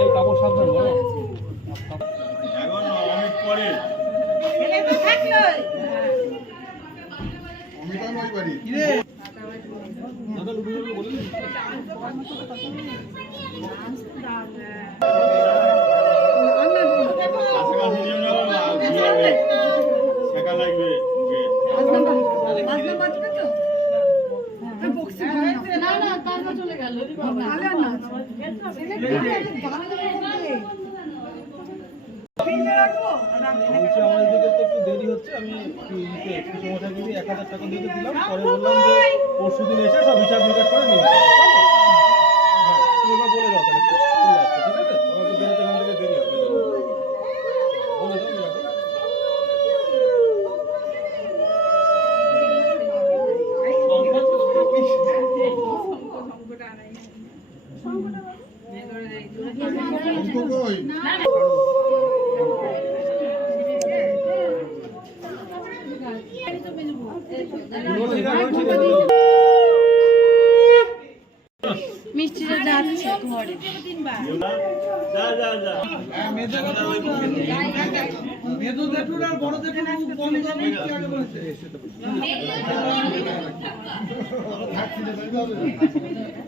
এই কাপড় সাবধান বলো। এখন অমিত পরে। অমিতান ওই বাড়ি দাদা বলে আমার এদিকে তো একটু দেরি হচ্ছে, আমি একটু থাকিনি এক হাজার টাকা দিয়ে দিলাম। পরে বললাম যে পরশু দিন এসে সব হিসাব নিকাশ করে নিয়ে যাবে। হ্যাঁ, তুমি এবার বলে দাও তাহলে চলে আসছে ঠিক আছে আমাকে বেরোতে এখান থেকে দেরি হবে বলে দাও মিরাকে। অঙ্ক কই? বলো, ঠিক আছে, ঠিক আছে। মিষ্টিটা যাচ্ছে ঘরে যা যা যা কে কোনটা ভাঙবে সব দেখে দিতে হবে। বাবা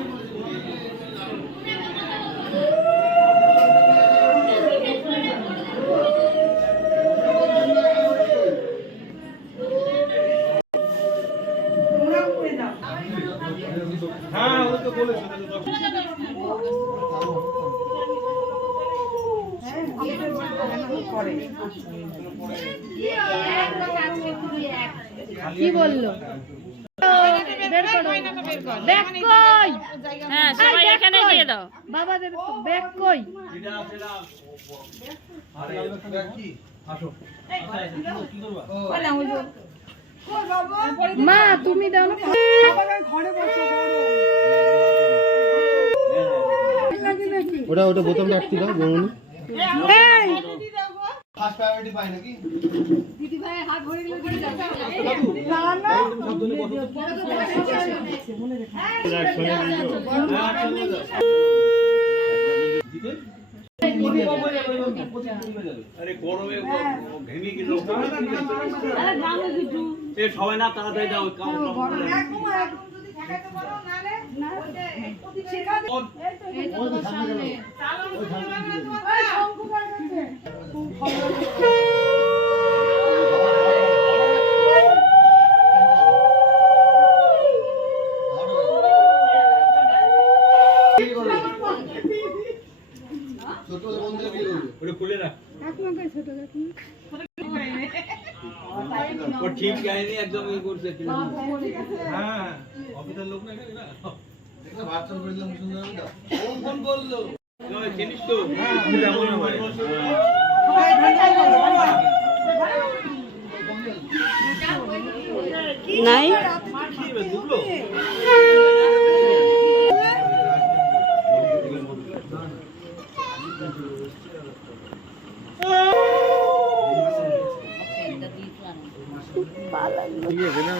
কি বলল? ব্যাগ কই? হ্যাঁ সবাই এখানে দিয়ে দাও। বাবা দেবে ব্যাগ কই? আসো কি করবা মা তুমি দাও না। ওটা ওটা বোতলটা আটকে দাও শুনে আরে গরমে ভেঙে গেল সে সবাই না তাড়াতাড়ি দাও কাম খুলে রাখ। ও ঠিক যায়নি একদম ই করছে হ্যাঁ অফিসের লোক না এখানে? না ও ফোন করল। জিনিস তো? হ্যাঁ নাই।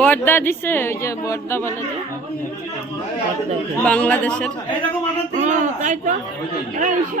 বর্দা দিছে ওই যে বর্দা বলে যে। বাংলাদেশের। তাই তো। এই ইসে